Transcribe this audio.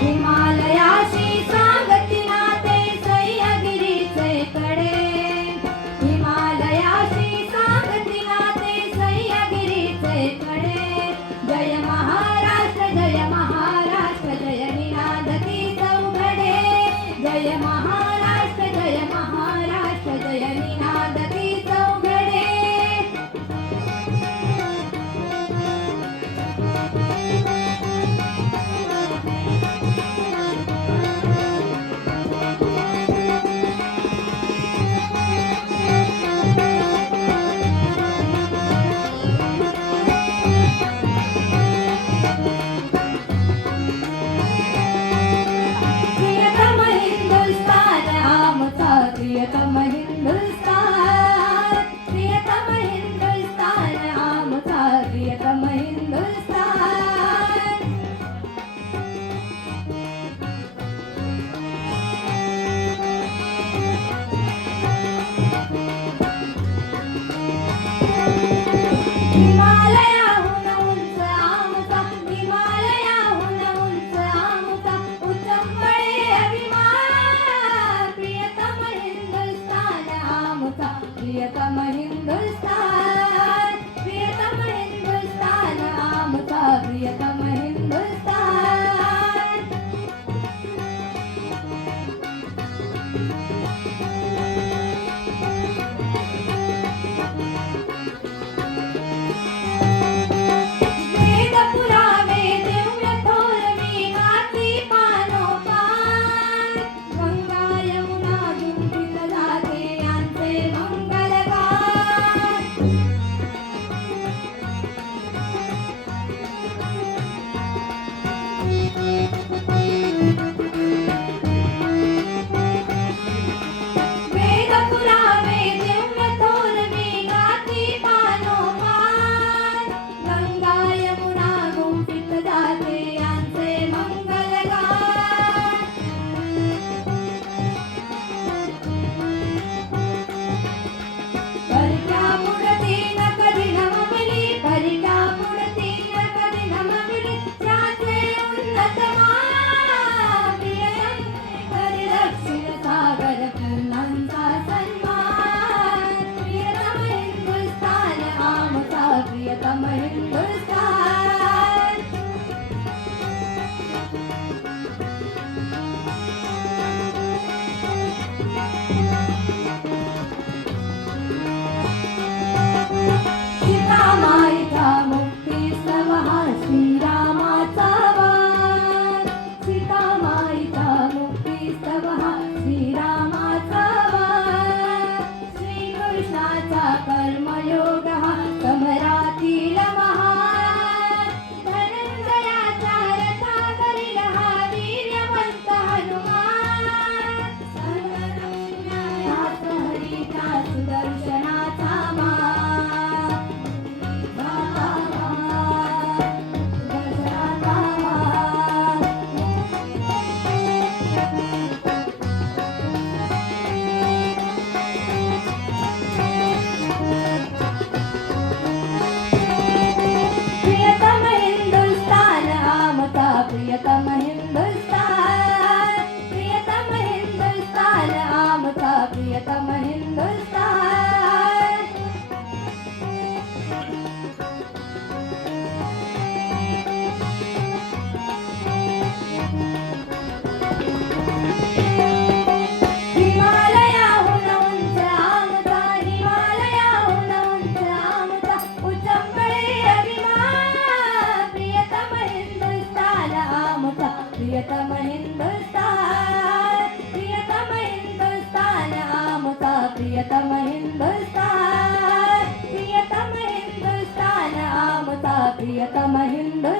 हिमालयाशी सांगती नाते सह्याद्रीचे कडे, हिमालया प्रियतम हिंदुस्तान, प्रियतम हिंदुस्तान आमचा प्रियतम हिंदुस्तान. वेद पुरावे दिव्य थोर मेघाती पानोपान, गंगा यमुना गुंफित जाते यांचे मंगलगान. वेद पुरावे दिव्य थोर मेघाती पानोपान, गंगा यमुना गुंफित जाते यांचे मंगलगान. परक्या पुढती न कधी नमविली, परक्या पुढती न कधी नमविली, त्याचे उन्नत मान. प्रियतम करी दक्षिण सागर किरणांचा सन्मान. प्रियतम हिंदुस्तान आमचा प्रियतम हिंदुस्तान. सीतामाईचा मुक्तीस्तव हा श्रीरामाचा वार. सीतामाईचा मुक्तीस्तव हा श्रीरामाचा वार. श्रीकृष्णाचा कर्मयोग हा समरातील महान. धनंजयाच्या रथावरील हा वीर्यवंत हनुमान. सर्वरक्षणायास हरीचा सुदर्शनाचा मान. प्रियतम हिंदुस्तान आमचा प्रियतम हिंदुस्तान, प्रियतम हिंदुस्तान आमचा प्रियतम हिंदुस्तान. हिमालयाहून उंच आमचा, हिमालयाहून उंच आमचा उच्चंबळे अभिमान. प्रियतम हिंदुस्तान आमचा प्रियतम हिंदुस्तान, प्रियतम हिंदुस्तान आमचा प्रियतम हिंदुस्तान. प्रियतम हिंदुस्तान आमचा प्रियतम हिंदुस्तान.